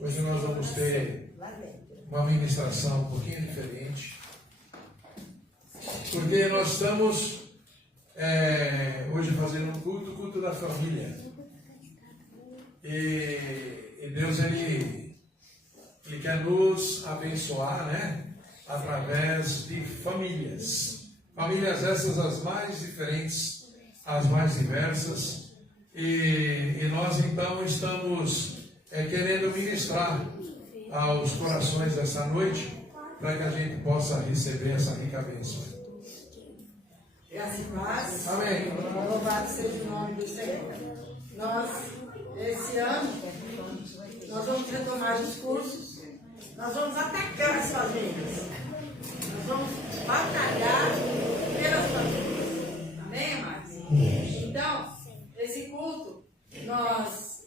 Hoje nós vamos ter uma ministração um pouquinho diferente, porque nós estamos hoje fazendo um culto da família. E Deus ele quer nos abençoar, né? Através de famílias. Famílias essas as mais diferentes, as mais diversas. E nós então estamos querendo ministrar aos corações dessa noite, para que a gente possa receber essa rica bênção. Graças e paz. Amém. Louvado seja o nome do Senhor. Nós, esse ano, nós vamos retomar os cursos, nós vamos atacar as famílias, nós vamos batalhar pelas famílias. Amém, amados? Então, esse culto, nós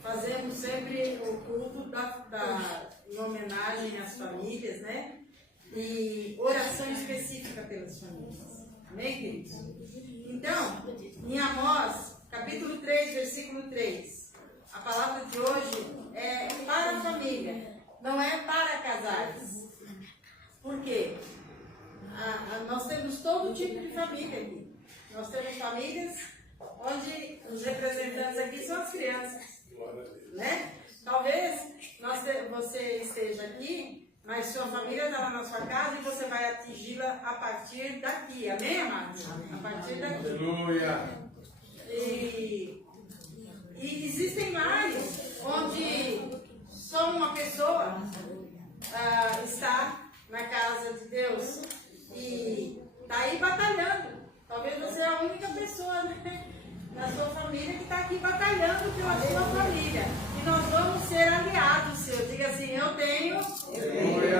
fazemos sempre o culto em homenagem às famílias, né? E oração específica pelas famílias. Amém, queridos? Então, em Amós, capítulo 3, versículo 3, a palavra de hoje é para a família, não é para casais. Por quê? Nós temos todo tipo de família aqui. Nós temos famílias onde os representantes aqui são as crianças, né? Talvez você esteja aqui, mas sua família está na sua casa e você vai atingi-la a partir daqui, amém, amados? A partir daqui. Aleluia! E existem vários onde só uma pessoa está na casa de Deus e está aí batalhando. Talvez você é a única pessoa, né, na sua família que está aqui batalhando pela sua família. E nós vamos ser aliados seus. Diga assim, eu tenho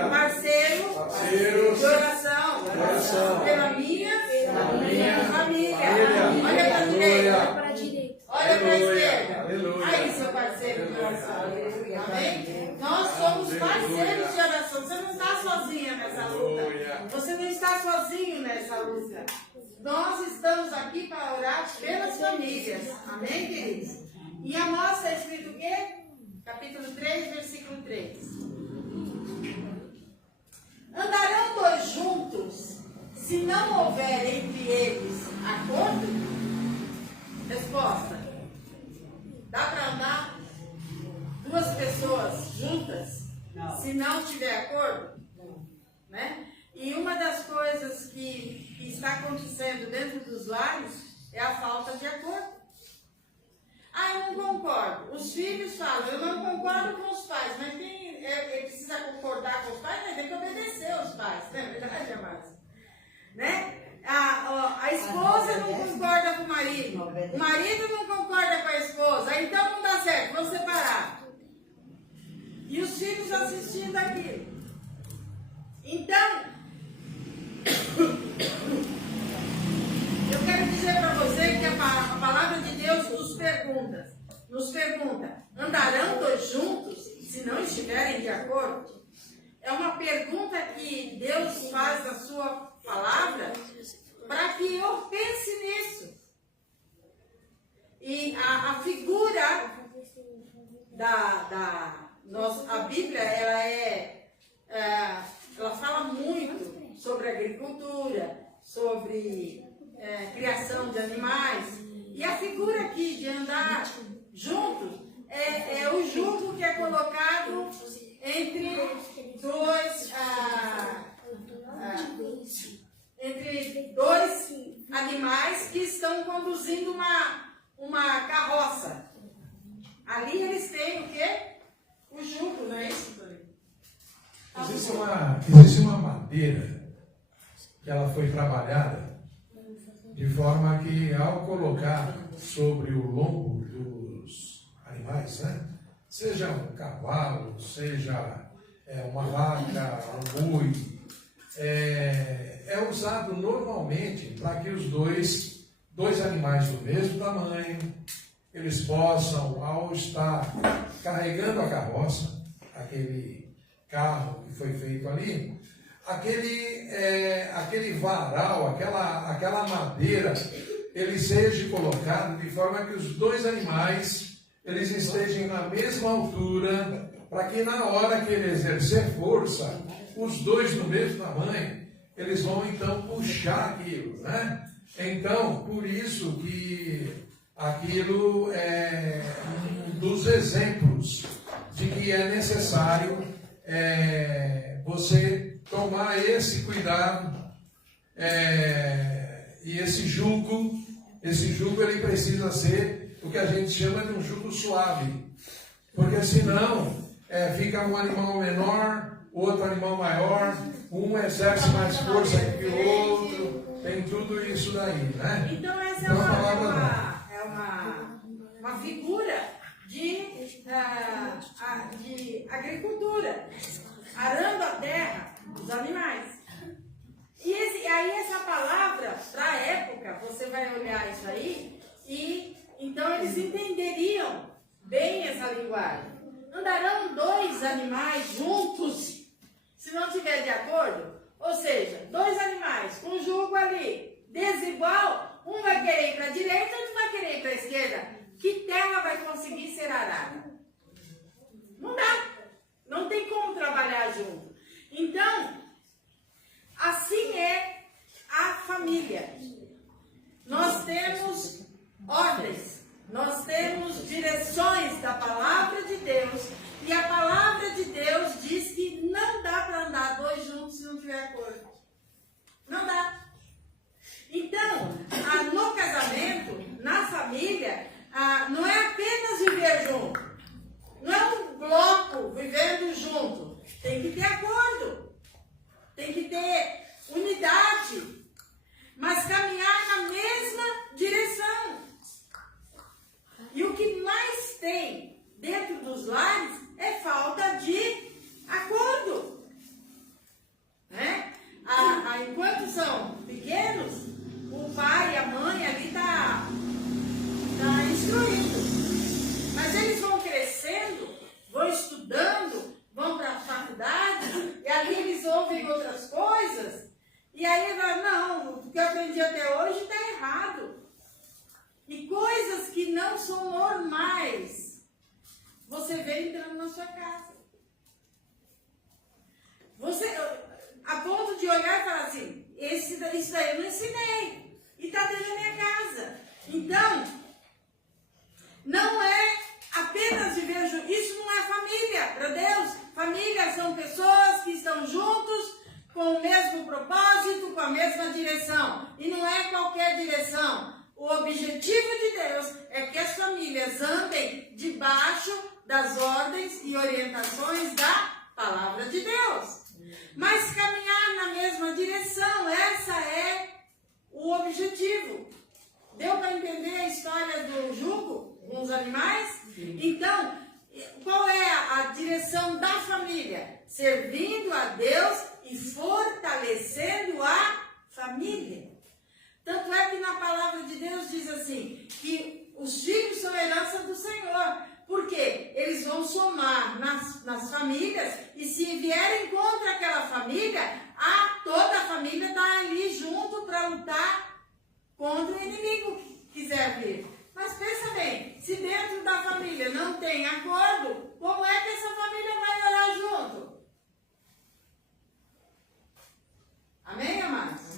parceiros de oração pela minha família. Olha para a direita. Olha para a esquerda. Aí, seu parceiro de oração. Amém? Nós somos parceiros de oração. Você não está sozinha nessa luta. Você não está sozinho nessa luta. Nós estamos aqui para orar pelas famílias. Amém, queridos? E Amós está escrito o quê? Capítulo 3, versículo 3. Andarão dois juntos, se não houver entre eles acordo? Resposta. Dá para andar duas pessoas juntas, se não tiver acordo? Né? E uma das coisas que está acontecendo dentro dos lares é a falta de acordo. Eu não concordo. Os filhos falam, eu não concordo com os pais, mas quem precisa concordar com os pais, né, tem que obedecer aos pais, não é verdade, amados? Né? A esposa não concorda com o marido não concorda com a esposa, então não dá certo, vão separar. E os filhos assistindo aquilo. Então, eu quero dizer para você que a palavra de Deus nos pergunta, andarão dois juntos se não estiverem de acordo? É uma pergunta que Deus faz na sua palavra para que eu pense nisso. E a figura a Bíblia, ela fala muito sobre agricultura, sobre criação de animais. E a figura aqui de andar juntos é o jugo que é colocado entre dois animais que estão conduzindo uma carroça. Ali eles têm o quê? O jugo, não é isso, Tony? Existe uma madeira que ela foi trabalhada de forma que, ao colocar sobre o lombo dos animais, né, seja um cavalo, seja uma vaca, um boi, é usado normalmente para que os dois animais do mesmo tamanho, eles possam, ao estar carregando a carroça, aquele carro que foi feito ali, aquele varal, aquela madeira, ele seja colocado de forma que os dois animais eles estejam na mesma altura, para que na hora que ele exercer força, os dois no mesmo tamanho, eles vão então puxar aquilo, né? Então, por isso que aquilo é um dos exemplos de que é necessário você tomar esse cuidado e esse jugo ele precisa ser o que a gente chama de um jugo suave, porque senão fica um animal menor, outro animal maior, um exerce mais força que o outro, tem tudo isso daí, né? Então essa é uma figura de agricultura, arando a terra dos animais. E aí essa palavra, para a época, você vai olhar isso aí, e então eles entenderiam bem essa linguagem. Andarão dois animais juntos, se não tiver de acordo? Ou seja, dois animais com jugo ali, desigual, um vai querer ir para a direita, outro vai querer ir para a esquerda. Que terra vai conseguir ser arada? Não dá. Não tem como trabalhar junto. Então, assim é a família. Nós temos ordens, nós temos direções da palavra de Deus, e a palavra de Deus diz que não dá para andar dois juntos se não tiver acordo. Não dá. Então, no casamento, na família, não é apenas viver junto. Não é um bloco vivendo junto. Tem que ter acordo. Tem que ter unidade. Mas caminhar na mesma direção. E o que mais tem dentro dos lares é falta de acordo. Né? Enquanto são pequenos, o pai e a mãe ali tá instruindo. Mas eles vão crescendo, vão estudando, vão para a faculdade, e ali eles ouvem outras coisas, e aí não, o que eu aprendi até hoje está errado. E coisas que não são normais, você vê entrando na sua casa. Você, a ponto de olhar e falar assim, isso daí eu não ensinei, e está dentro da minha casa. Então, não é apenas viver junto. Isso não é família para Deus. Família são pessoas que estão juntos com o mesmo propósito, com a mesma direção. E não é qualquer direção. O objetivo de Deus é que as famílias andem debaixo das ordens e orientações da palavra de Deus. Mas caminhar na mesma direção, essa é o objetivo. Deu para entender a história do jugo com os animais? Então, qual é a direção da família? Servindo a Deus e fortalecendo a família. Tanto é que na palavra de Deus diz assim, que os filhos são herança do Senhor. Por quê? Eles vão somar nas famílias, e se vierem contra aquela família, toda a família está ali junto para lutar contra o inimigo que quiser vir. Mas pensa bem, se dentro da família não tem acordo, como é que essa família vai orar junto? Amém, amados?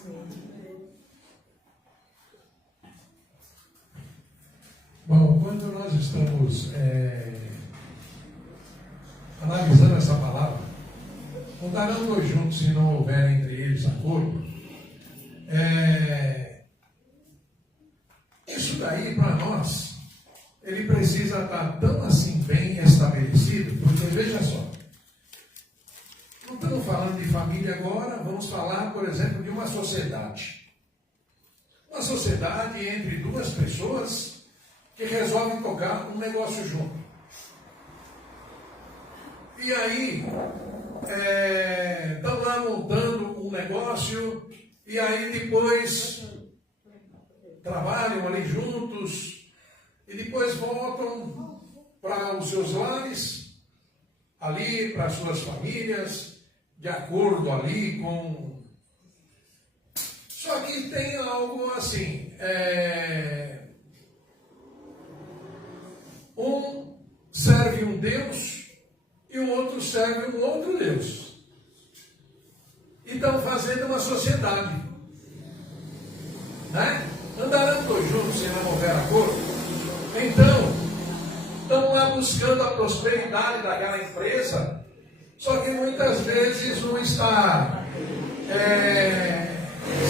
Bom, quando nós estamos analisando essa palavra, não darão dois juntos se não houver entre eles acordo. Isso daí, para nós, ele precisa estar tão assim bem estabelecido, porque veja só, não estamos falando de família agora, vamos falar, por exemplo, de uma sociedade. Uma sociedade entre duas pessoas que resolvem tocar um negócio junto. E aí, estão lá montando um negócio, e aí depois trabalham ali juntos, e depois voltam para os seus lares, ali para as suas famílias, de acordo ali com... Só que tem algo assim, um serve um Deus e o outro serve um outro Deus. E estão fazendo uma sociedade, né? Andarão dois juntos se não houver acordo. Então, estão lá buscando a prosperidade daquela empresa, só que muitas vezes não está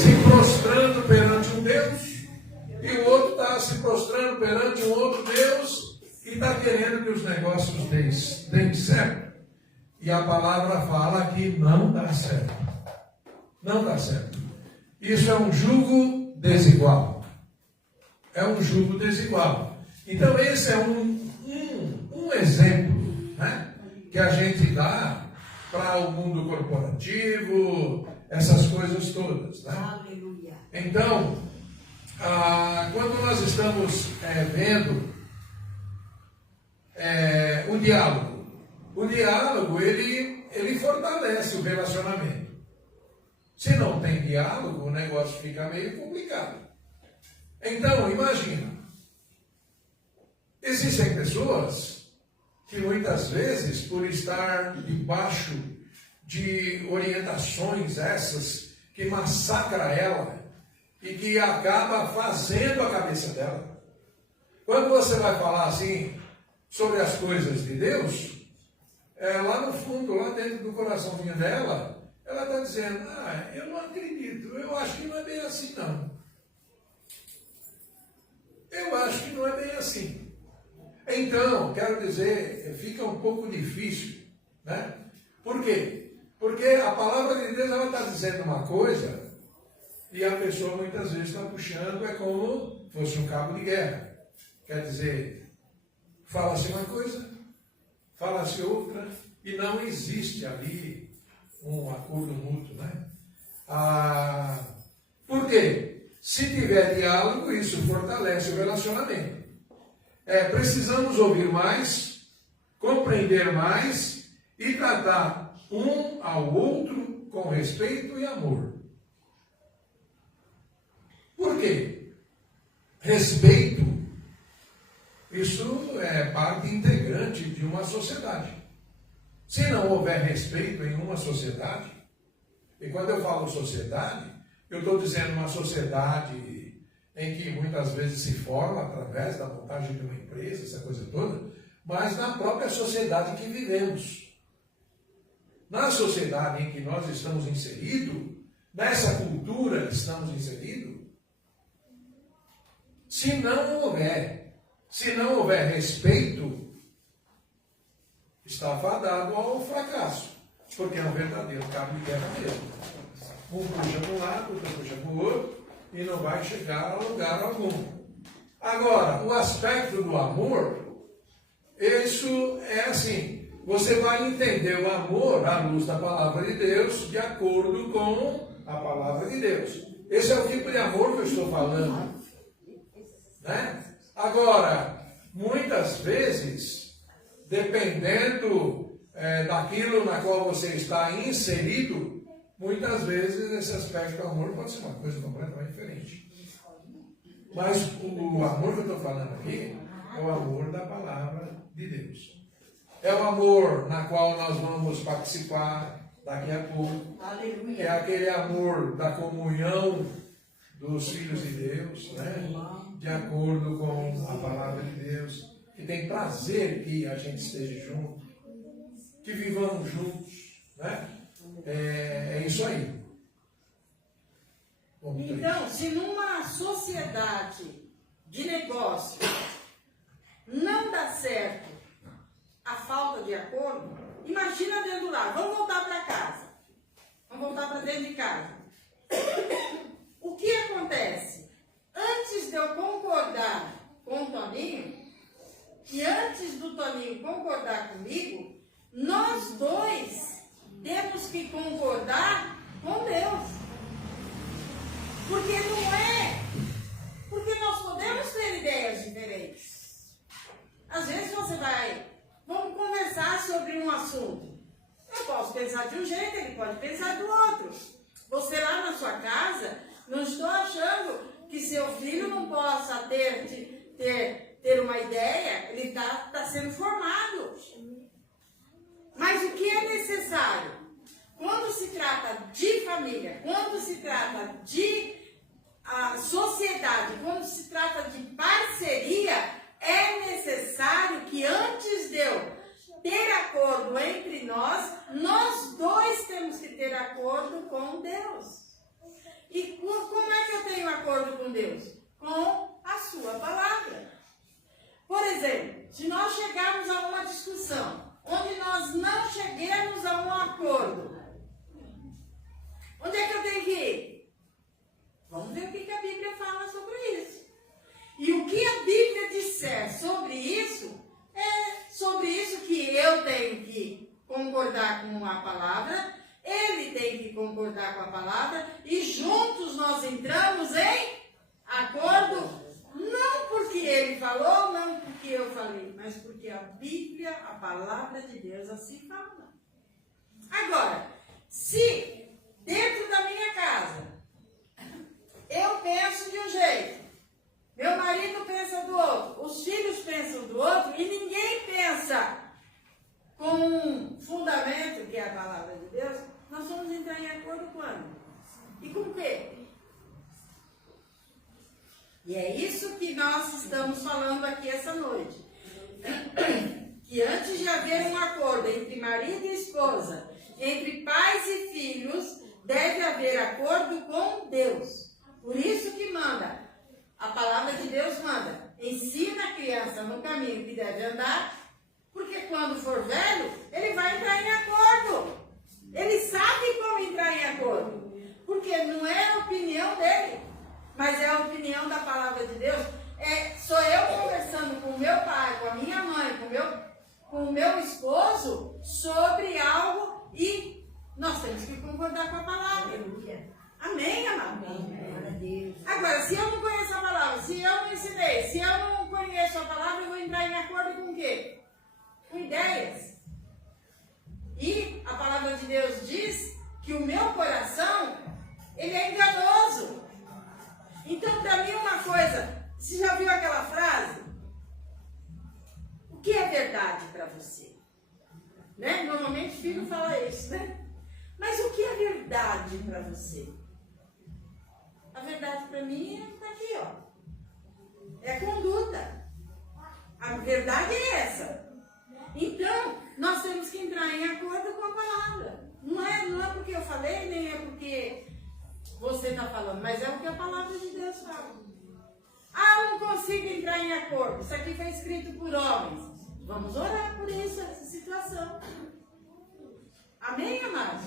se prostrando perante um Deus, e o outro está se prostrando perante um outro Deus, e está querendo que os negócios deem certo. E a palavra fala que não dá certo. Não dá certo. Isso é um jugo desigual. É um jugo desigual. Então esse é um exemplo, né, que a gente dá para o mundo corporativo, essas coisas todas, né? Aleluia. Então, quando nós estamos vendo o diálogo ele fortalece o relacionamento. Se não tem diálogo, o negócio fica meio complicado. Então, imagina, existem pessoas que muitas vezes, por estar debaixo de orientações essas que massacram ela e que acaba fazendo a cabeça dela. Quando você vai falar assim sobre as coisas de Deus, lá no fundo, lá dentro do coraçãozinho dela, ela está dizendo, eu não acredito, eu acho que não é bem assim não. Eu acho que não é bem assim. Então, quero dizer, fica um pouco difícil, né? Por quê? Porque a palavra de Deus, ela está dizendo uma coisa, e a pessoa muitas vezes está puxando, é como se fosse um cabo de guerra. Quer dizer, fala-se uma coisa, fala-se outra, e não existe ali um acordo mútuo, né? Por quê? Se tiver diálogo, isso fortalece o relacionamento. Precisamos ouvir mais, compreender mais e tratar um ao outro com respeito e amor. Por quê? Respeito, isso é parte integrante de uma sociedade. Se não houver respeito em uma sociedade, e quando eu falo sociedade, eu estou dizendo uma sociedade em que muitas vezes se forma através da montagem de uma empresa, essa coisa toda, mas na própria sociedade que vivemos. Na sociedade em que nós estamos inseridos, nessa cultura que estamos inseridos, se não houver respeito, está fadado ao fracasso, porque é um verdadeiro cabo de guerra mesmo. Um puxa para um lado, outro puxa para o outro, e não vai chegar a lugar algum. Agora, o aspecto do amor, isso é assim, você vai entender o amor à luz da palavra de Deus, de acordo com a palavra de Deus. Esse é o tipo de amor que eu estou falando, né? Agora, muitas vezes, dependendo daquilo na qual você está inserido, muitas vezes esse aspecto do amor pode ser uma coisa completamente diferente. Mas o amor que eu estou falando aqui é o amor da palavra de Deus. É o amor na qual nós vamos participar daqui a pouco. Aleluia. É aquele amor da comunhão dos filhos de Deus, né? De acordo com a palavra de Deus, que tem prazer que a gente esteja junto, que vivamos juntos, né? É isso aí. Então, se numa sociedade de negócio não dá certo a falta de acordo, imagina dentro do lar. Vamos voltar para casa. Vamos voltar para dentro de casa. O que acontece? Antes de eu concordar com o Toninho, e antes do Toninho concordar comigo, nós dois temos que concordar com Deus. Porque não é... Porque nós podemos ter ideias diferentes. Às vezes você vai... Vamos conversar sobre um assunto. Eu posso pensar de um jeito, ele pode pensar do outro. Você lá na sua casa, não estou achando que seu filho não possa ter uma ideia, ele está sendo formado. Mas o que é necessário? Quando se trata de família, quando se trata de sociedade, quando se trata de parceria, é necessário que antes de eu ter acordo entre nós dois temos que ter acordo com Deus. E como é que eu tenho acordo com Deus? Com a sua palavra. Por exemplo, se nós chegarmos a uma discussão, onde nós não cheguemos a um acordo, onde é que eu tenho que ir? Vamos ver o que a Bíblia fala sobre isso. E o que a Bíblia disser sobre isso, é sobre isso que eu tenho que concordar com a palavra, ele tem que concordar com a palavra, e juntos nós entramos em acordo, não porque ele falou, não porque eu falei, mas porque a Bíblia, a palavra de Deus, assim fala. Agora, se dentro da minha casa eu penso de um jeito, meu marido pensa do outro, os filhos pensam do outro, e ninguém pensa com um fundamento, que é a palavra de Deus, nós vamos entrar em acordo quando? E com o quê? E é isso que nós estamos falando aqui essa noite. Que antes de haver um acordo entre marido e esposa, entre pais e filhos, deve haver acordo com Deus. Por isso que manda, a palavra de Deus manda, ensina a criança no caminho que deve andar, porque quando for velho, ele vai entrar em acordo. Ele sabe como entrar em acordo, porque não é a opinião dele, mas é a opinião da palavra de Deus. Sou eu conversando com o meu pai, com a minha mãe, com o meu esposo, sobre algo, e nós temos que concordar com a palavra. Amém, amado? Agora, se eu não conheço a palavra, se eu não ensinei, se eu não conheço a palavra, eu vou entrar em acordo com o quê? Com ideias. E a palavra de Deus diz que o meu coração, ele é enganoso. Então, para mim, uma coisa, você já viu aquela frase? O que é verdade para você? Né? Normalmente o filho fala isso, né? Mas o que é verdade para você? A verdade para mim está aqui, ó. É conduta. A verdade é essa. Então, nós temos que entrar em acordo com a palavra. Não é porque eu falei, nem é porque você está falando, mas é o que a palavra de Deus fala. Não consigo entrar em acordo. Isso aqui foi escrito por homens. Vamos orar por isso, essa situação. Amém, amados?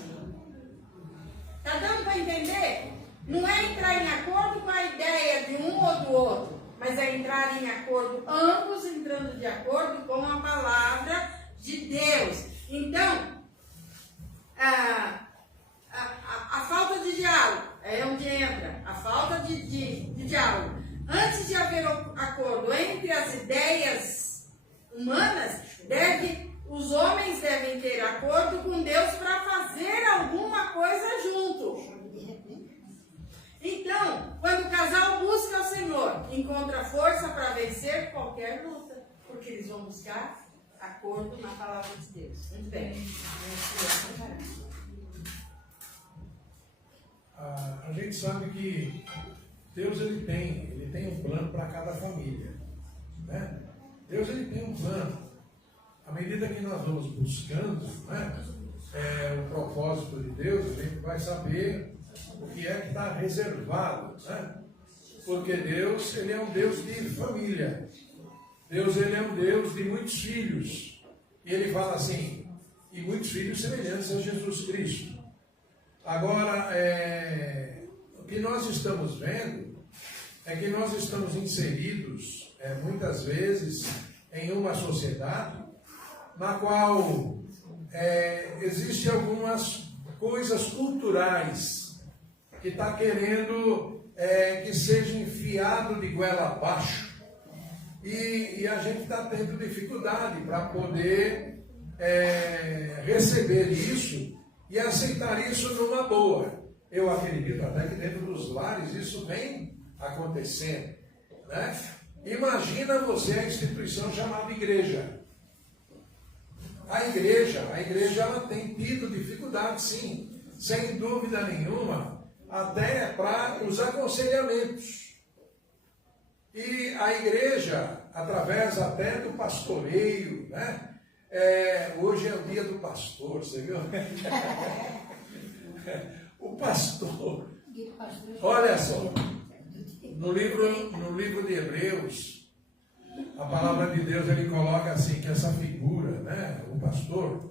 Está dando para entender? Não é entrar em acordo com a ideia de um ou do outro, mas é entrar em acordo, ambos entrando de acordo com a palavra de Deus. Então, a falta de diálogo é onde entra, a falta de diálogo. Antes de haver acordo entre as ideias humanas, os homens devem ter acordo com Deus para fazer alguma coisa junto. Então, quando o casal busca o Senhor, encontra força para vencer qualquer luta, porque eles vão buscar acordo na palavra de Deus. Muito bem. A gente sabe que Deus ele tem um plano para cada família, né? Deus ele tem um plano. À medida que nós vamos buscando, né, o propósito de Deus, a gente vai saber o que é que está reservado, né? Porque Deus ele é um Deus de família. Deus ele é um Deus de muitos filhos. E ele fala assim, e muitos filhos semelhantes a Jesus Cristo. Agora, o que nós estamos vendo é que nós estamos inseridos, muitas vezes, em uma sociedade na qual existem algumas coisas culturais que está querendo que seja enfiado de goela abaixo. E a gente está tendo dificuldade para poder receber isso e aceitar isso numa boa. Eu acredito até que dentro dos lares isso vem acontecendo, né? Imagina você a instituição chamada igreja. A igreja ela tem tido dificuldade, sim, sem dúvida nenhuma, até para os aconselhamentos. E a igreja, através até do pastoreio, né? Hoje é o dia do pastor, você viu? O pastor, olha só, no livro de Hebreus, a palavra de Deus ele coloca assim, que essa figura, né, o pastor,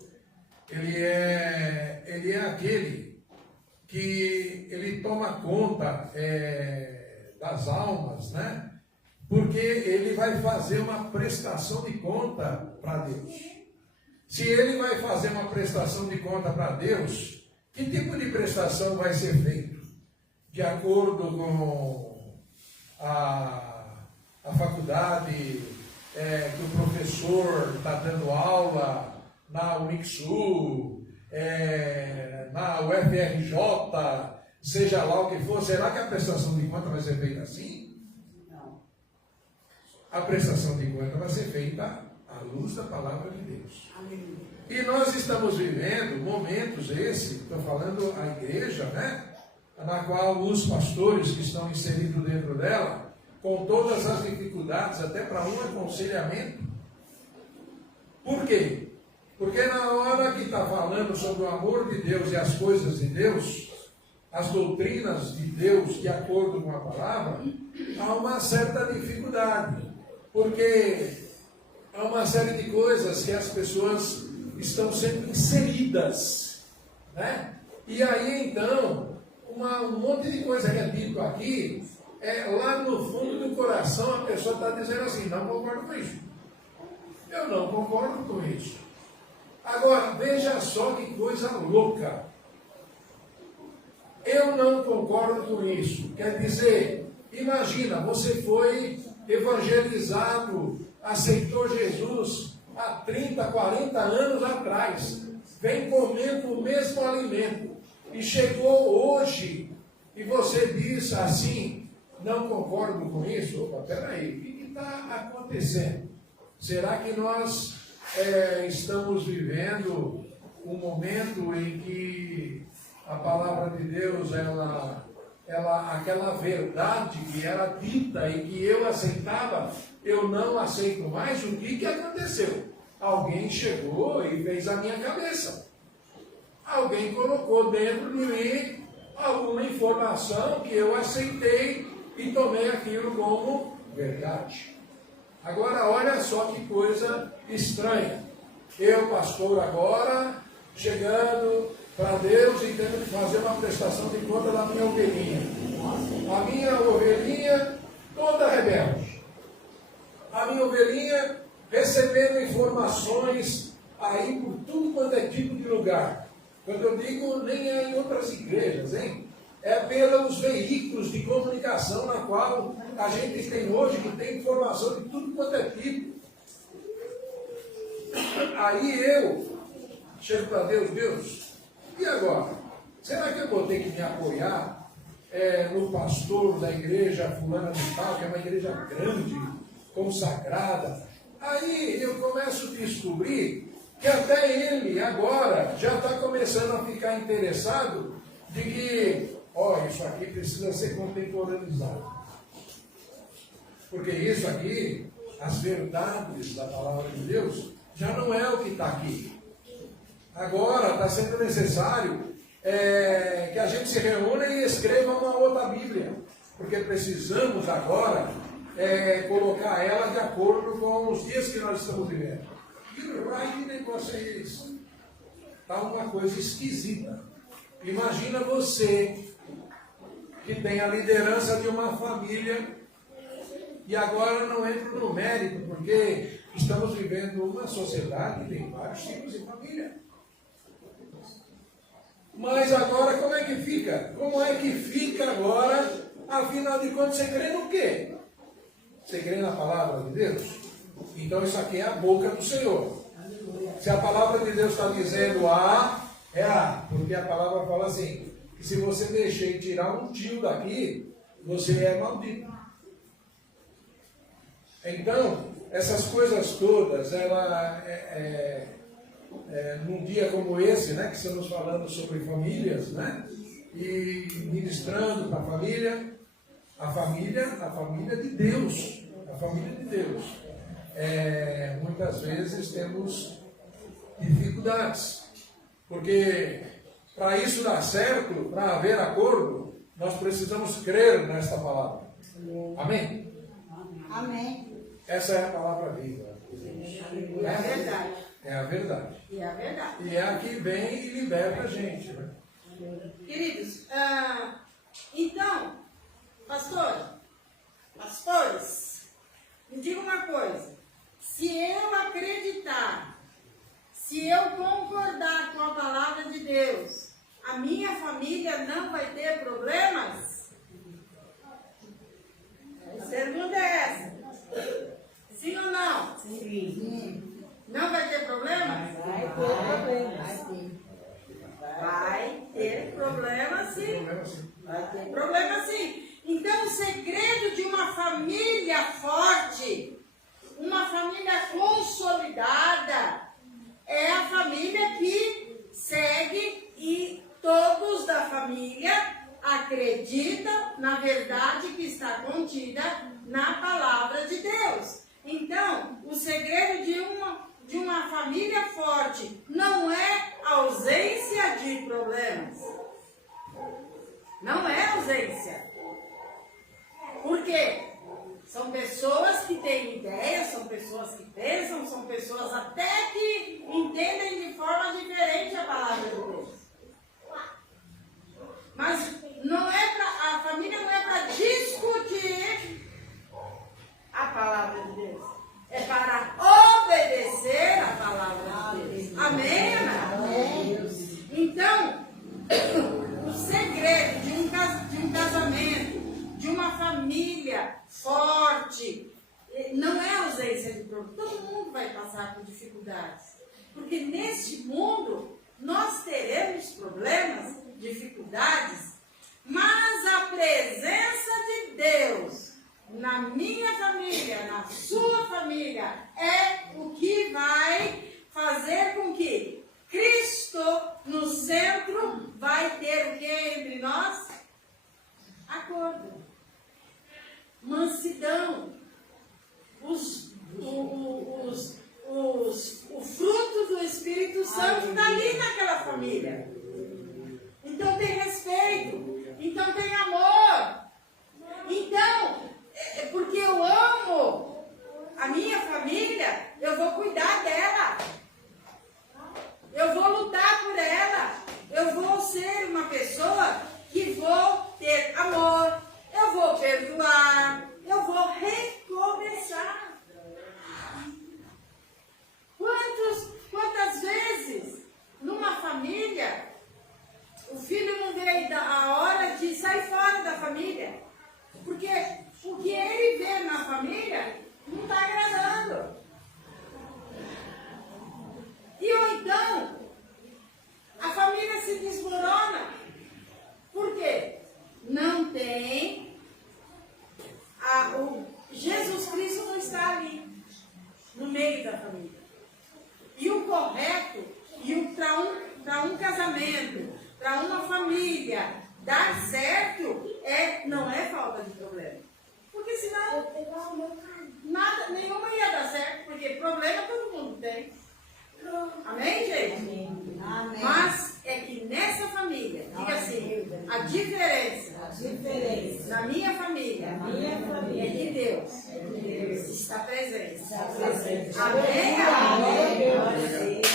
ele é aquele que ele toma conta das almas, né? Porque ele vai fazer uma prestação de conta para Deus. Se ele vai fazer uma prestação de conta para Deus, que tipo de prestação vai ser feito? De acordo com a faculdade que o professor está dando aula na Unixul, na UFRJ, seja lá o que for, será que a prestação de conta vai ser feita assim? Não. A prestação de conta vai ser feita à luz da palavra de Deus. Amém. E nós estamos vivendo momentos estou falando a igreja, né? Na qual os pastores que estão inseridos dentro dela, com todas as dificuldades, até para um aconselhamento. Por quê? Porque na hora que está falando sobre o amor de Deus e as coisas de Deus, as doutrinas de Deus de acordo com a palavra, há uma certa dificuldade. Porque há uma série de coisas que as pessoas estão sendo inseridas, né? E aí então, um monte de coisa que é dito aqui, lá no fundo do coração a pessoa está dizendo assim, não concordo com isso. Eu não concordo com isso. Agora, veja só que coisa louca. Eu não concordo com isso. Quer dizer, imagina, você foi evangelizado, aceitou Jesus há 30, 40 anos atrás, vem comendo o mesmo alimento, e chegou hoje, e você diz assim, não concordo com isso? Opa, peraí, o que está acontecendo? Será que nós estamos vivendo um momento em que a palavra de Deus, aquela verdade que era dita e que eu aceitava, eu não aceito mais? O que aconteceu? Alguém chegou e fez a minha cabeça. Alguém colocou dentro de mim alguma informação que eu aceitei e tomei aquilo como verdade. Agora, olha só que coisa estranha. Eu, pastor, agora, chegando para Deus e tendo que fazer uma prestação de conta da minha ovelhinha. A minha ovelhinha toda rebelde. A minha ovelhinha recebendo informações aí por tudo quanto é tipo de lugar. Quando eu digo, nem é em outras igrejas, hein? É pelos veículos de comunicação na qual a gente tem hoje, que tem informação de tudo quanto é tipo. Aí eu chego para Deus, e agora? Será que eu vou ter que me apoiar no pastor da igreja fulana de tal, que é uma igreja grande, consagrada? Aí eu começo a descobrir que até ele agora já está começando a ficar interessado de que, isso aqui precisa ser contemporaneizado. Porque isso aqui, as verdades da palavra de Deus, já não é o que está aqui. Agora está sendo necessário que a gente se reúna e escreva uma outra Bíblia. Porque precisamos agora colocar ela de acordo com os dias que nós estamos vivendo. Que negócio é esse? Está uma coisa esquisita. Imagina você que tem a liderança de uma família e agora não entro no mérito, porque estamos vivendo uma sociedade que tem vários tipos de família. Mas agora como é que fica? Como é que fica agora? Afinal de contas, você crê no quê? Você crê na palavra de Deus? Então isso aqui é a boca do Senhor. Se a palavra de Deus está dizendo A, é A. Porque a palavra fala assim, que se você mexer e tirar um tio daqui, você é maldito. Então, essas coisas todas, num dia como esse, né, que estamos falando sobre famílias, né, e ministrando para a família de Deus, a família de Deus. Muitas vezes temos dificuldades, porque para isso dar certo, para haver acordo, nós precisamos crer nesta palavra. Amém? Amém. Essa é a palavra viva. E é a verdade. É a verdade. E é a verdade. E é a que vem e liberta a gente, né? Queridos, então, pastores, me diga uma coisa. Se eu acreditar, se eu concordar com a palavra de Deus, a minha família não vai ter problemas? A pergunta é essa. Sim ou não? Sim. Não vai ter problemas? Vai ter problemas. Vai ter problema sim. Vai ter problema sim. Então, o segredo de uma família forte, uma família consolidada, é a família que segue e todos da família acreditam na verdade que está contida na palavra de Deus. Então, o segredo de uma família forte não é ausência de problemas. Não é ausência. Por quê? São pessoas que têm ideias, são pessoas que pensam, são pessoas até que entendem de forma diferente a palavra de Deus. Mas a família não é para discutir a palavra de Deus. É para obedecer a palavra de Deus. Amém, Ana? Amém. Então, o segredo de um casamento, de uma família forte, não é ausência de problemas. Todo mundo vai passar por dificuldades. Porque neste mundo, nós teremos problemas, dificuldades, mas a presença de Deus na minha família, na sua família, é o que vai fazer com que Cristo no centro vai ter o que entre nós? Acordo, mansidão, o fruto do Espírito Santo está ali naquela família. Então tem respeito, então tem amor. Então, porque eu amo a minha família, eu vou cuidar dela. Eu vou lutar por ela. Eu vou ser uma pessoa que vou ter amor. Eu vou perdoar. Eu vou recomeçar. Quantas vezes numa família o filho não vê a hora de sair fora da família? Porque o que ele vê na família não está agradando. Ou então, a família se desmorona. Por quê? Não tem. Jesus Cristo não está ali, no meio da família. E o correto, para um casamento, para uma família dar certo, não é falta de problema. Porque senão, nenhuma ia dar certo, porque problema todo mundo tem. Amém, gente? Amém. Mas é que nessa família, diga assim, a diferença na minha família é que Deus está presente. Amém? Amém. A diferença é essa.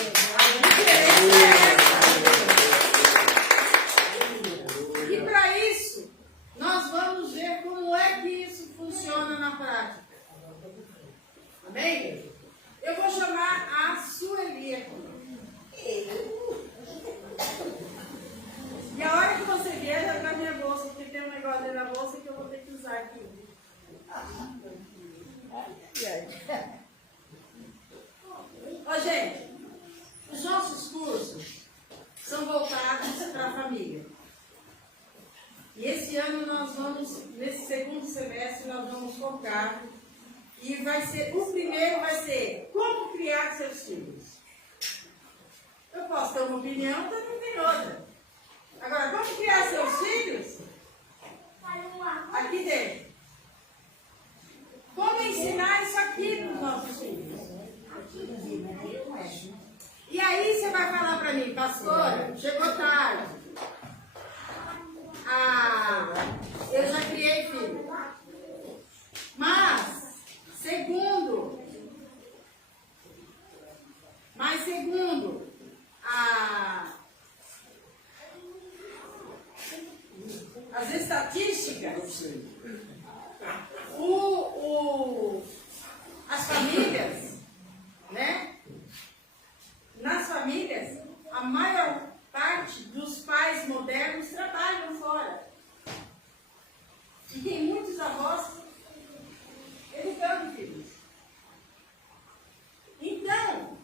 E para isso, nós vamos ver como é que isso funciona na prática. Amém? Eu vou chamar a Sueli aqui. E a hora que você vier, já tá minha bolsa, porque tem um negócio dentro da bolsa que eu vou ter que usar aqui. Ó, gente, os nossos cursos são voltados para a família. E esse ano nós vamos, nesse tá? E o primeiro vai ser como criar seus filhos. Eu posso ter uma opinião, mas não tem outra. Agora, como criar seus filhos? Aqui dentro. Como ensinar isso aqui para os nossos filhos? E aí você vai falar para mim, pastora, chegou tarde. Eu já criei filho. Mas, segundo, as estatísticas, as famílias, né? Nas famílias, a maior parte dos pais modernos trabalham fora. E tem muitos avós educando filhos. Então,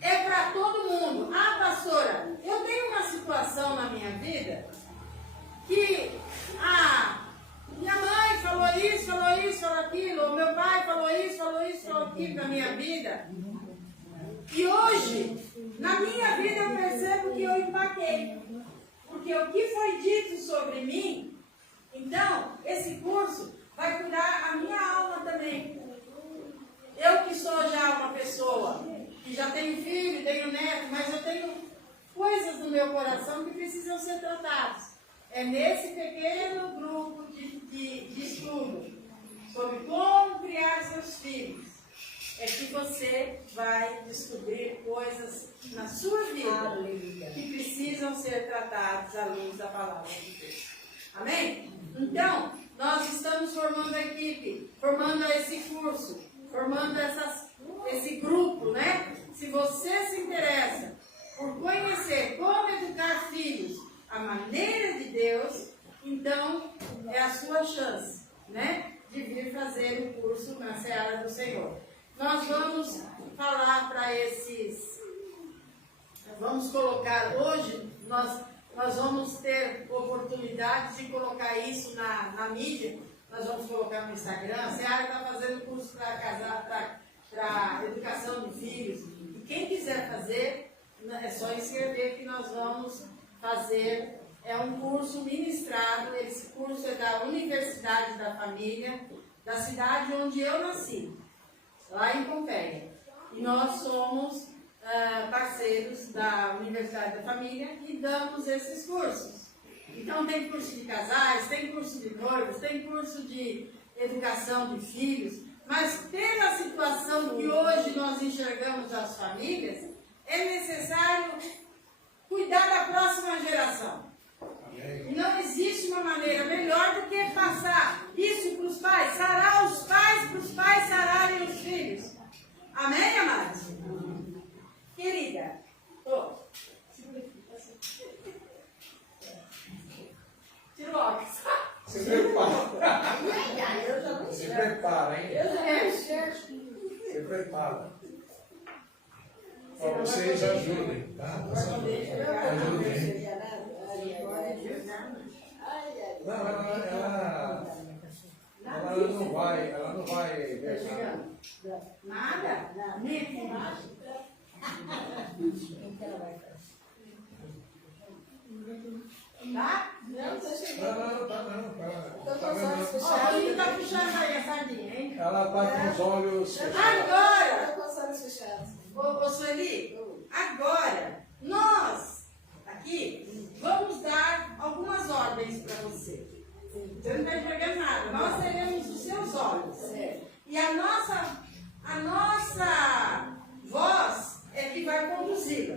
é para todo mundo. Pastora, eu tenho uma situação na minha vida que minha mãe falou isso, falou aquilo, ou meu pai falou isso, falou aquilo na minha vida. E hoje, na minha vida, eu percebo que eu empaquei. Porque o que foi dito sobre mim, então, esse curso vai curar a minha alma também. Eu que sou já uma pessoa, que já tenho filho, tenho neto, mas eu tenho coisas no meu coração que precisam ser tratadas. É nesse pequeno grupo de estudo sobre como criar seus filhos, é que você vai descobrir coisas na sua vida que precisam ser tratadas à luz da palavra de Deus. Amém? Então, nós estamos formando a equipe, formando esse curso, formando esse grupo, né? Se você se interessa por conhecer como educar filhos à maneira de Deus, então é a sua chance, né? De vir fazer o curso na Seara do Senhor. Nós vamos falar para vamos colocar hoje, nós vamos ter oportunidade de colocar isso na mídia. Nós vamos colocar no Instagram. A Seara está fazendo curso para educação de filhos. E quem quiser fazer, é só escrever que nós vamos fazer. É um curso ministrado. Esse curso é da Universidade da Família, da cidade onde eu nasci, lá em Pompeia. E nós somos parceiros da Universidade da Família e damos esses cursos. Então tem curso de casais, tem curso de noivos, tem curso de educação de filhos, mas pela situação que hoje nós enxergamos as famílias, é necessário cuidar da próxima geração. E não existe uma maneira melhor do que passar isso para os pais, sarar os pais, para os pais sararem os filhos. Amém, amados? Querida, tira o óculos. Se prepara. Se prepara, hein? Se prepara. Para vocês ajudem, tá? Ajudem. Não, ela não vai deixar. Nada? Nem aqui embaixo? Tá? Não, tá vendo? Ó, ele tá puxando aí a sardinha, hein? Ela tá com os olhos fechados. Agora! Ô Sueli, agora, nós, aqui, vamos dar algumas ordens para você. Você não está enxergando nada. Nós teremos os seus olhos. E a nossa voz é que vai conduzi-la.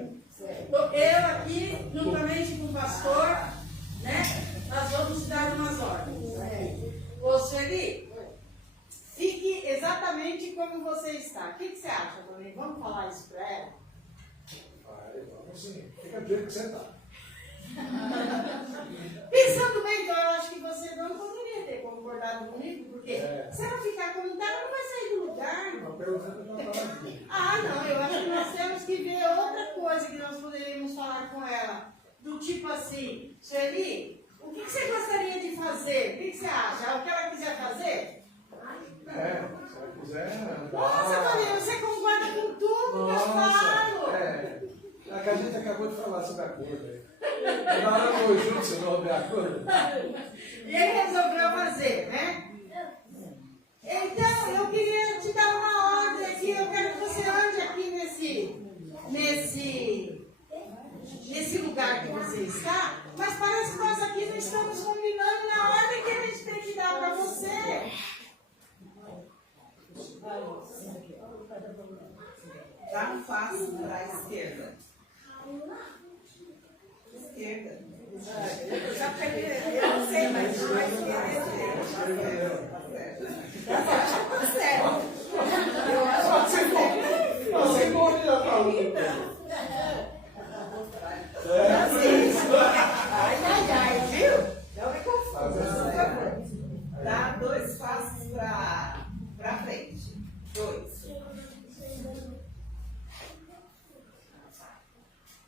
Eu aqui, juntamente com o pastor, né, nós vamos dar umas ordens. Ô Sueli, fique exatamente como você está. O que você acha, Tony? Vamos falar isso para ela? Vamos sim. Fica do jeito que você está. Pensando bem, então, eu acho que você não poderia ter concordado comigo, porque se ela ficar como está, ela não vai sair do lugar. Não, eu acho que nós temos que ver outra coisa que nós poderíamos falar com ela. Do tipo assim, Sueli, o que você gostaria de fazer? O que você acha? O que ela quiser fazer? Se ela quiser andar... Nossa, Maria, você concorda com tudo que eu falo. É que a gente acabou de falar sobre a cor, velho. Na hora do junto, você não ouviu a cor? E ele resolveu fazer, né? Então, eu queria te dar uma ordem aqui. Eu quero que você ande aqui nesse lugar que você está. Mas parece que nós aqui não estamos combinando na ordem que a gente tem que dar para você. Dá um passo para a esquerda. Esquerda. Eu já peguei, eu não sei, mas a esquerda é direita. Tá certo. Eu acho que você pode já falou. Ai, viu? Não me confunda. Dá 2 passos para frente. 2.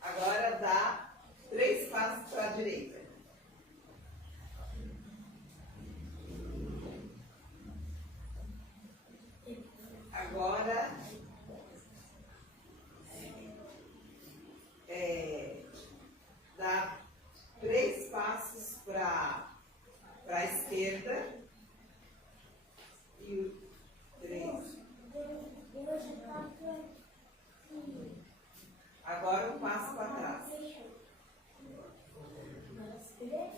Agora dá 3 passos para a direita. Agora dá 3 passos para a esquerda e o 3. Agora um passo para trás.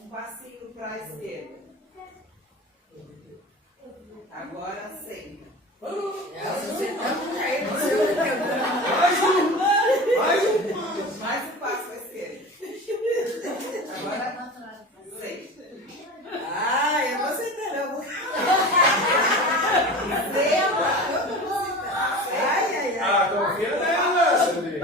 Um passinho para a esquerda. Agora senta. Mais um passo para a esquerda. Agora senta. Ah, eu vou sentar, eu vou. Confia nela, Sandrinha.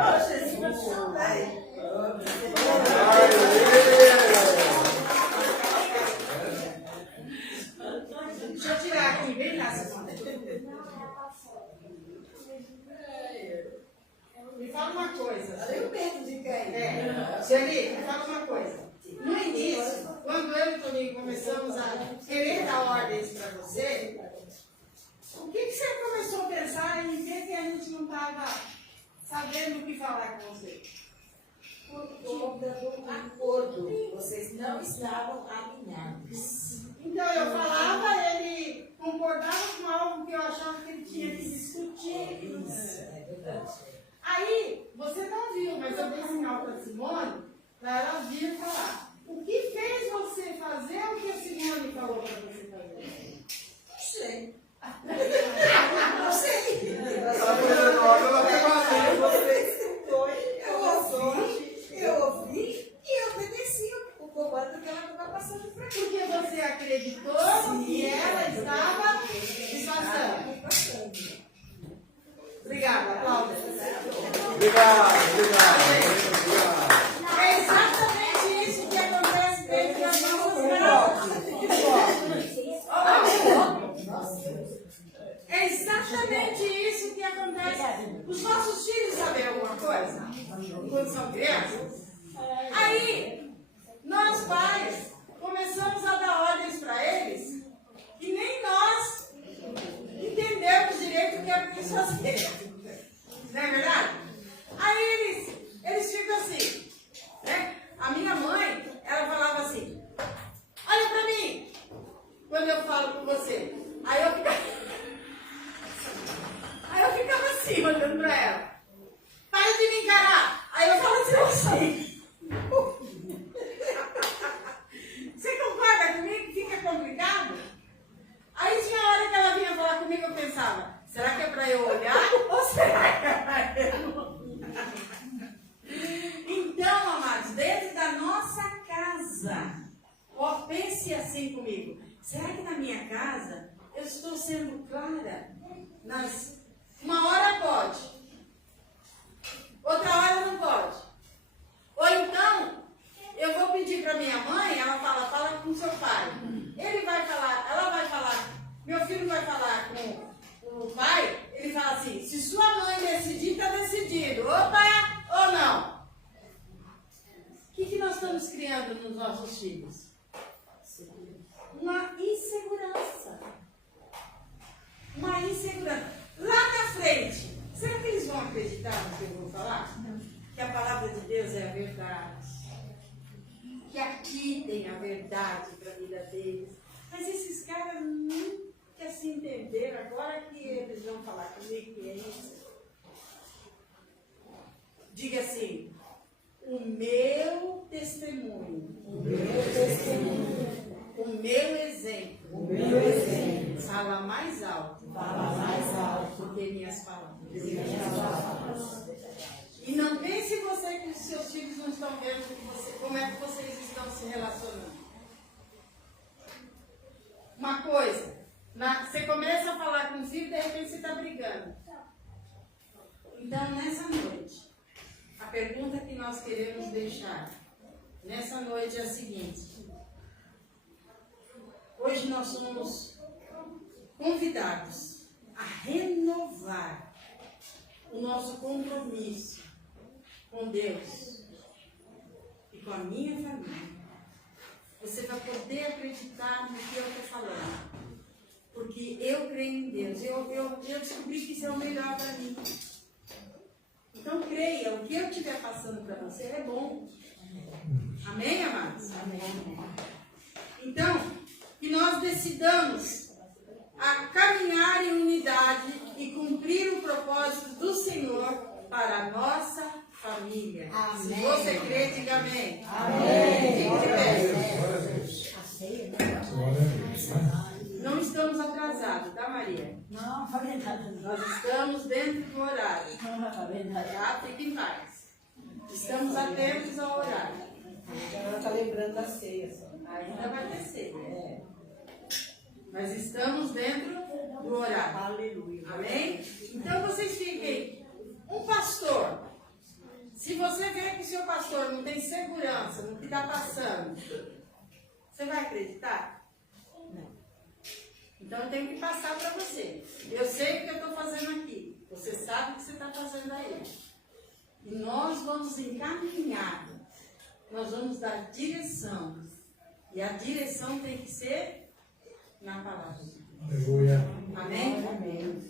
Deixa eu tirar aqui, vem cá, Simone. Me fala uma coisa. Eu tenho medo de cair. Xeli, me fala uma coisa. No início, quando eu e o Toninho começamos a querer dar ordens para você, o que você começou a pensar em ver que a gente não estava sabendo o que falar com você? Por conta do acordo. Vocês não estavam alinhados. Então eu falava, ele concordava com algo que eu achava que ele tinha que discutir. Isso, é verdade. Aí, você não viu, mas eu dei sinal para a Simone, para ela vir falar. O que fez você fazer o que a Simone falou para você fazer? Não sei. Não sei. Eu ouvi e obedeci o comando que ela estava passando para mim. Porque você acreditou que ela estava disfarçando. Obrigada, Cláudia. Obrigado. É exatamente isso que acontece dentro das nossas casas. É exatamente isso que acontece. Os nossos filhos sabem alguma coisa? Quando são crianças? Aí, nós pais começamos a dar ordens para eles e nem nós entendemos direito o que é que eles fazer. Não é verdade? Aí eles ficam assim, né? A minha mãe, ela falava assim, olha para mim, quando eu falo com você. Aí eu ficava assim, olhando para ela. Para de me encarar. Aí eu falo assim. Você concorda comigo que fica complicado? Aí tinha hora que ela vinha falar comigo, eu pensava, será que é para eu olhar ou será que é para eu? Então, amados, dentro da nossa casa, ó, pense assim comigo. Será que na minha casa eu estou sendo clara? Uma hora pode, outra hora não pode. Ou então, eu vou pedir para minha mãe, ela fala com seu pai. Ele vai falar, ela vai falar, meu filho vai falar com o pai, ele fala assim, se sua mãe decidir, está decidido. Opa, ou não? O que nós estamos criando nos nossos filhos? Uma insegurança. acreditaram no que eu vou falar? Que a palavra de Deus é a verdade. Que aqui tem a verdade para a vida deles. Mas esses caras nunca se entenderam. Agora que eles vão falar comigo que é isso. Diga assim, o meu testemunho, o meu exemplo, fala mais alto do que minhas palavras. E não pense você que os seus filhos não estão vendo como é que vocês estão se relacionando. Uma coisa, você começa a falar com o filho e de repente você está brigando. Então, nessa noite, a pergunta que nós queremos deixar nessa noite é a seguinte. Hoje nós somos convidados a renovar o nosso compromisso com Deus e com a minha família. Você vai poder acreditar no que eu estou falando. Porque eu creio em Deus. Eu descobri que isso é o melhor para mim. Então creia, o que eu estiver passando para você é bom. Amém, amados? Amém. Então, que nós decidamos a caminhar em unidade e cumprir o propósito do Senhor para a nossa família. Amém. Se você crê, diga amém. Amém. Não estamos atrasados, tá, Maria? Não, falei nada. Nós estamos dentro do horário. Tá? Fique em paz. Estamos atentos ao horário. Ela está lembrando da ceia. Ainda vai ter ceia. Mas estamos dentro do horário. Aleluia. Amém? Então vocês fiquem. Um pastor. Se você vê que o seu pastor não tem segurança no que está passando, você vai acreditar? Não. Então eu tenho que passar para você. Eu sei o que eu estou fazendo aqui. Você sabe o que você está fazendo aí. E nós vamos encaminhar. Nós vamos dar direção. E a direção tem que ser na palavra de Deus. Aleluia. Amém? Amém.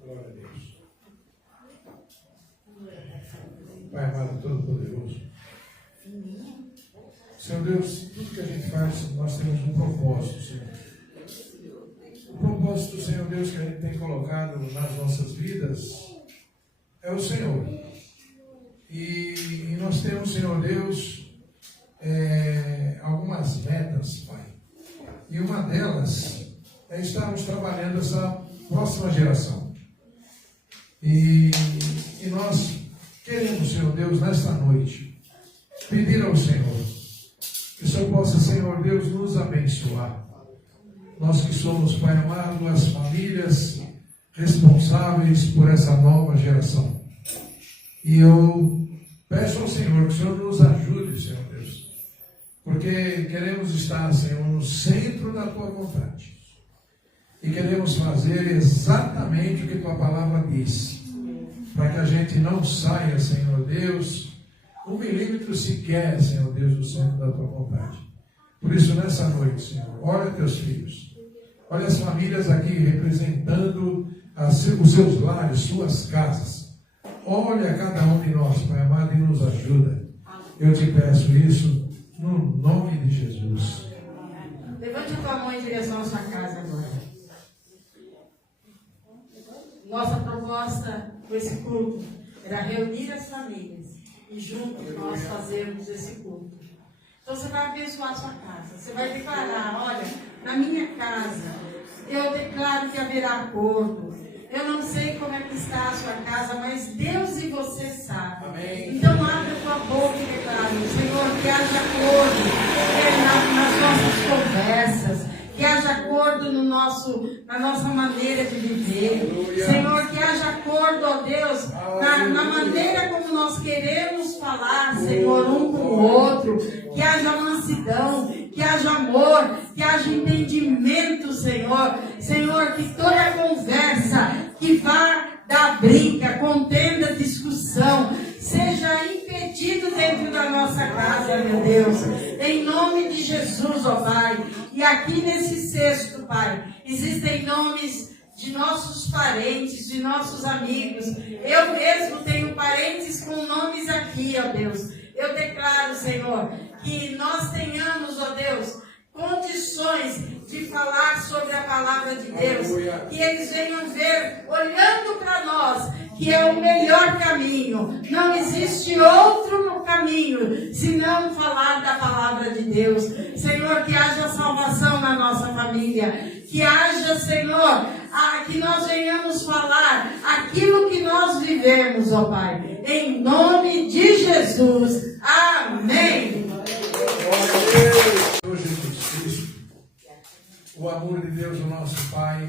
Glória a Deus. Pai amado, todo-poderoso. Senhor Deus, tudo que a gente faz, nós temos um propósito, Senhor. O propósito, Senhor Deus, que a gente tem colocado nas nossas vidas é o Senhor. E nós temos, Senhor Deus, algumas metas, Pai. E uma delas é estarmos trabalhando essa próxima geração. E nós queremos, Senhor Deus, nesta noite, pedir ao Senhor que o Senhor possa, Senhor Deus, nos abençoar. Nós que somos, Pai amado, as famílias responsáveis por essa nova geração. E eu peço ao Senhor que o Senhor nos ajude, Senhor Deus, porque queremos estar, Senhor, no centro da Tua vontade. E queremos fazer exatamente o que Tua palavra diz, para que a gente não saia, Senhor Deus, 1 milímetro sequer, Senhor Deus, do centro da Tua vontade. Por isso, nessa noite, Senhor, olha teus filhos, olha as famílias aqui representando os seus lares, suas casas. Olha cada um de nós, Pai amado, e nos ajuda. Eu te peço isso no nome de Jesus. Levante a tua mão em direção à sua casa agora. Nossa proposta com esse culto era reunir as famílias e juntos nós fazermos esse culto. Então você vai abençoar a sua casa. Você vai declarar, olha, na minha casa eu declaro que haverá acordo. Eu não sei como é que está a sua casa, mas Deus e você sabem. Amém. Então abre a tua boca e declara, Senhor, que haja acordo nas nossas conversas, que haja acordo na nossa maneira de viver. Aleluia. Senhor, que haja acordo, ó Deus, na maneira como nós queremos falar, Senhor, um com o outro. Que haja mansidão, que haja amor, que haja entendimento, Senhor. Senhor, que toda conversa que vá dar briga, contenda, discussão, seja impedido dentro da nossa casa, meu Deus. Em nome de Jesus, ó Pai. E aqui nesse cesto, Pai, existem nomes de nossos parentes, de nossos amigos. Eu mesmo tenho parentes com nomes aqui, ó Deus. Eu declaro, Senhor, que nós tenhamos, ó Deus, condições de falar sobre a palavra de Deus. Que eles venham ver, olhando para nós, que é o melhor caminho. Não existe outro caminho senão falar da palavra de Deus. Senhor, que haja salvação na nossa família. Que haja, Senhor, que nós venhamos falar aquilo que nós vivemos, ó Pai. Em nome de Jesus. Amém. Senhor Jesus Cristo, o amor de Deus, o nosso Pai,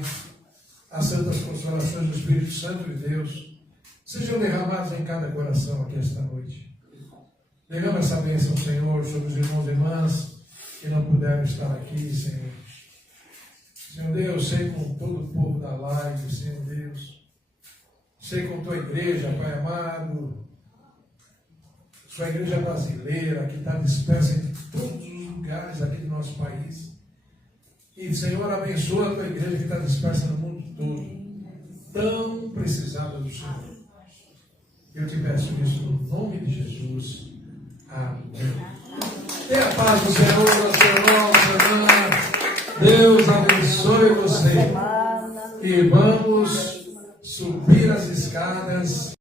as santas consolações do Espírito Santo de Deus, sejam derramados em cada coração aqui esta noite. Derrama essa bênção, Senhor, sobre os irmãos e irmãs que não puderam estar aqui, Senhor. Senhor Deus, sei com todo o povo da live, Senhor Deus. Sei com tua igreja, Pai amado, sua igreja brasileira, que está dispersa em todos os lugares aqui do nosso país. E, Senhor, abençoa a tua igreja que está dispersa no mundo todo, tão precisada do Senhor. Eu te peço isso no nome de Jesus. Amém. Tenha a paz do Senhor, seu irmão, sua irmã. Deus abençoe você. E vamos subir as escadas.